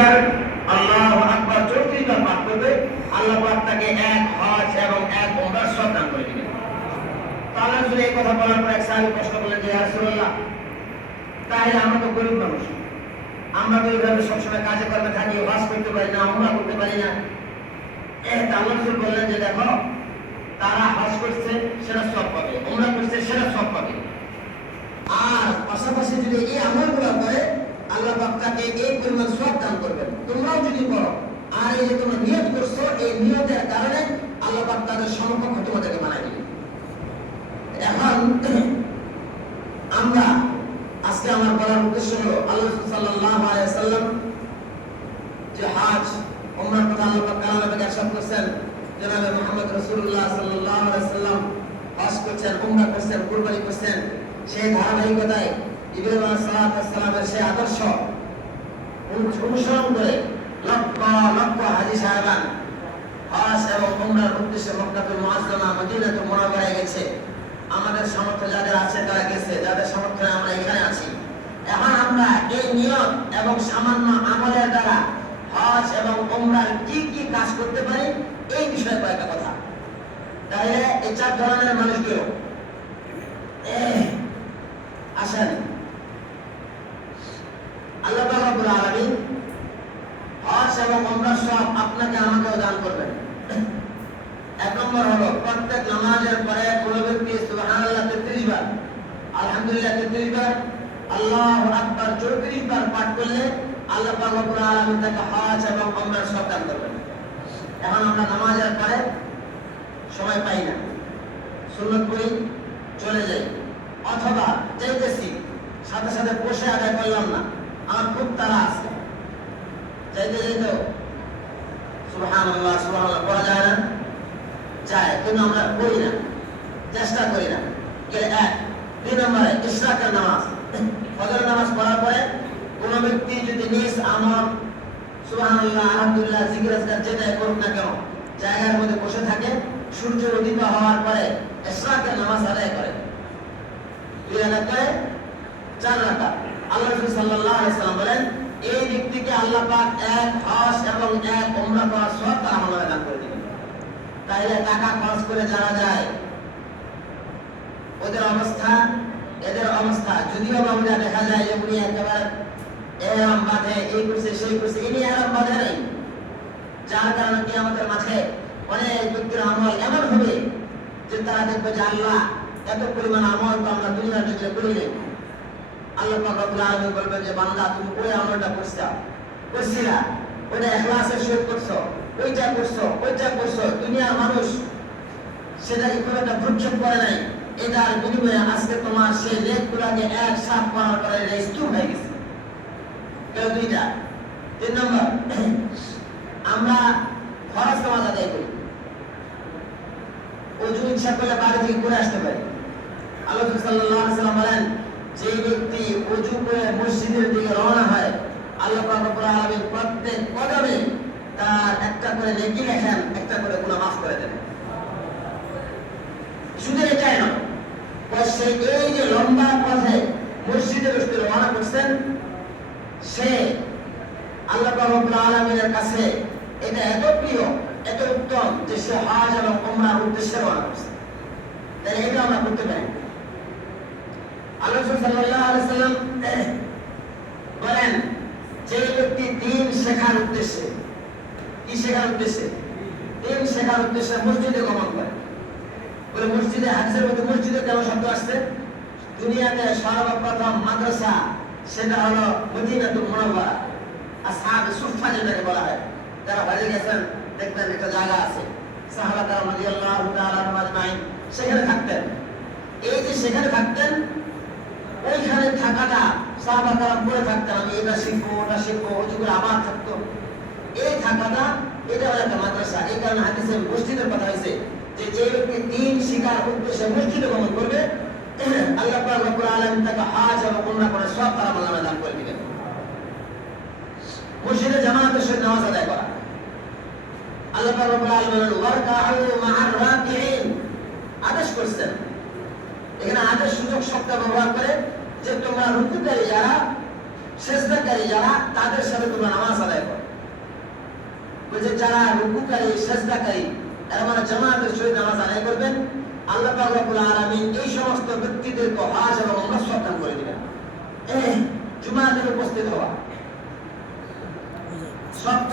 বার আল্লাহু আকবার 34 বার পাঠ করবে, আল্লাহ পাক তাকে এক হজ এবং এক উমরার সওয়াব দান করে দিবেন। তাহলে আসলে এই কথা বলার পর এক সাহাবী প্রশ্ন করলেন যে ইয়া রাসূলুল্লাহ, তাহলে আমরা তো গরিব মানুষ, আমরা তো এইভাবে সবসময় কাজে কর্মে থাকি, হজ করতে পারি না, উমরা করতে পারি না। আল্লাহ রাসূল বললেন যে দেখো, তারা হজ করছে সেটা সওয়াব পাবে, উমরা করছে সেটা সওয়াব পাবে, আর পাশাপাশি যদি এই আমলগুলো করে আল্লাহ পাক তাকে এই পরিমাণ সওয়াব দান করবেন। তোমরাও যদি করো আর এই যে তোমরা নিয়ত করছো, এই নিয়তের কারণে আল্লাহ পাক তাদের সমকক্ষ তোমাদেরকে বানাই দিবেন। এখন আমরা আজকে আমার বলার উদ্দেশ্য হলো আল্লাহ সাল্লাল্লাহু আলাইহি ওয়াসাল্লাম যে হজ উমরার কথা আল্লাহ পাক কালামে ইরশাদ করেছেন, জনাবে মুহাম্মদ রাসূলুল্লাহ সাল্লাল্লাহু আলাইহি ওয়াসাল্লাম হজ করছেন, উমরা করছেন, কুরবানি করছেন। সেই ধারাবাহিকতায় ইব্রাহিম আলাইহিস সালামের সেই আদর্শ অনুসরণ করে লক্ষ লক্ষ হাজী সাহেবান হজ এবং উমরার উদ্দেশ্যে মক্কাতুল মুআজ্জামা মদিনাতুল মুনাওয়ারায় গেছে। আমাদের সামর্থ্য যাদের আছে তারা গেছে, যাদের সামর্থ্য আমরা এখানে আছি। এখন আমরা এই নিয়ত এবং সামান্য আমলের দ্বারা হজ এবং উমরার কি কি কাজ করতে পারি এই বিষয়ে কয়েকটা কথা। তাহলে এই চার ধরনের মানুষগুলো আসেন, আল্লাহ পাক রব্বুল আলামিন হজ এবং উমরার সওয়াব আপনাকে আমাকেও দান করবেন। এক নম্বর হলো প্রত্যেক নামাজের পরে কোন ব্যক্তি সুবহানাল্লাহ 33 বার, আলহামদুলিল্লাহ 33 বার, আল্লাহু আকবার 34 বার পাঠ করলে আল্লাহ পাক রব্বুল আলামিন তাকে হজ এবং উমরার সওয়াব দান করবেন। এখন আমরা নামাজের পরে সময় পাই না, সুন্নাত পড়ি চলে যাই, অথবা যাইতেছি সাথে সাথে বসে আদায় করলাম না, আমার খুব তাড়া আছে, যাইতে যাইতেও সুবহানাল্লাহ সুবহানাল্লাহ পড়া যায় না, যায় কিন্তু আমরা করি না, চেষ্টা করি না। এক, 2 নম্বরে ইশরাকের নামাজ, ফজরের নামাজ পড়ার পরে কোন ব্যক্তি যদি নিজ আমল সুবহানাল্লাহ আলহামদুলিল্লাহ জিকির আজকার যেটাই করুক না কেন জায়গার মধ্যে বসে থাকে, সূর্য উদিত হওয়ার পরে ইশরাকের নামাজ আদায় করে, 2 রাকাত করে 4 রাকাত। আল্লাহ রাসূল সাল্লাল্লাহু আলাইহি ওয়াসাল্লাম বলেন এই ব্যক্তিকে আল্লাহ পাক এক হজ এবং এক উমরা করার সওয়াব তার আমলে দান করে দিবেন। তাহলে টাকা খরচ করে যারা যায় ওদের অবস্থা এদের অবস্থা, যদিও বাবুরা দেখা যায় যে উনি একেবারে এহরাম বাঁধে, এই করছে সেই করছে, ইনি এহরাম বাঁধে নাই, যার কারণে কি আমাদের মাঝে অনেক ব্যক্তির আমল এমন হবে যে তারা দেখবে যে আল্লাহ এত পরিমাণ আমল তো আমরা দুনিয়ার যুগে করি নাই। আল্লাহ পাক রব্বুল আলামিন বলবেন যে বান্দা তুমি ওই আমলটা করছিলা, ওইটা ইখলাসের সহিত করছো, ওইটা করছো, দুনিয়ার মানুষ সেটাকে খুব একটা ভ্রুক্ষেপ করে নাই, এটার বিনিময়ে আজকে তোমার সেই নেকগুলাকে একসাথ করার পরে রেস্টু হয়ে গেছে। কেউ 2টা। 3 নম্বর, আমরা ফরজ নামাজ আদায় করি, ওযু ইচ্ছা করলে বাড়ি থেকে করে আসতে পারি। আল্লাহ সাল্লাল্লাহু আলাইহি ওয়াসাল্লাম বলেন যে ব্যক্তি ওযু করে মসজিদের দিকে রওনা হয়, আল্লাহ পাক রব্বুল আলামিন প্রত্যেক কদমে তার একটা করে নেকি লেখেন, একটা করে গুনাহ মাফ করে দেন। শুধু এটাই নয়, সে এই যে লম্বা পথে মসজিদের উদ্দেশ্যে রওনা করছেন, সে আল্লাহ পাক রব্বুল আলামিনের কাছে এটা এত প্রিয়, এত উত্তম যে সে হজ এবং উমরার উদ্দেশ্যে রওনা করছে। তাই এটা আমরা করতে পারি। আল্লাহ সাল্লাল্লাহু আলাইহি ওয়াসাল্লাম বলেন যে ব্যক্তি দ্বীন শেখার উদ্দেশ্যে, কি শেখার উদ্দেশ্যে? দ্বীন শেখার উদ্দেশ্যে মসজিদে গমন করে। বলে মসজিদে, হাদিসের মধ্যে মসজিদে কেন শব্দ আসছে? দুনিয়াতে সর্বপ্রথম মাদ্রাসা সেটা হলো মদিনাতুল মুনাওয়ারা, আসহাবে সুফফা যেটাকে বলা হয়। যারা হজে গেছেন দেখবেন একটা জায়গা আছে, সাহাবা কেরাম রাদিয়াল্লাহু তাআলা আনহুম আজমাইন সেখানে থাকতেন। এই যে সেখানে থাকতেন, ওইখানে থাকাটা সাহাবা কেরাম পড়ে থাকতেন, আমি এটা শিখবো ওটা শিখবো, ওই করে আবার থাকতো। এই থাকাটা এটা হলো একটা মাদ্রাসা। এই কারণে হাদিসে মসজিদের কথা হয়েছে যে যে ব্যক্তি দ্বীন শিখার উদ্দেশ্যে মসজিদে গমন করবে, আল্লাহ পাক রব্বুল আলামিন তাকে হজ এবং উমরা করে সওয়াব তার আমলে দান করে দিবেন। মসজিদে জামাতের সাথে নামাজ আদায় করা, আল্লাহ পাক রব্বুল আলামিন ওয়ারকাউ মা'আর রাকিঈন আদেশ করেছেন। এখানে আদেশ সূচক শব্দ ব্যবহার করে যে তোমরা রুকুকারী যারা, সিজদাকারী যারা, তাদের সাথে তোমরা নামাজ আদায় করো। যে যারা রুকুকারী সেজদাকারী এর মানে জামাতের সহিত নামাজ আদায় করবেন, আল্লাহ পাক রব্বুল আলামিন এই সমস্ত ব্যক্তিদেরকে হজ এবং উমরা দান করে দিবেন। জুমাতে উপস্থিত হওয়া সব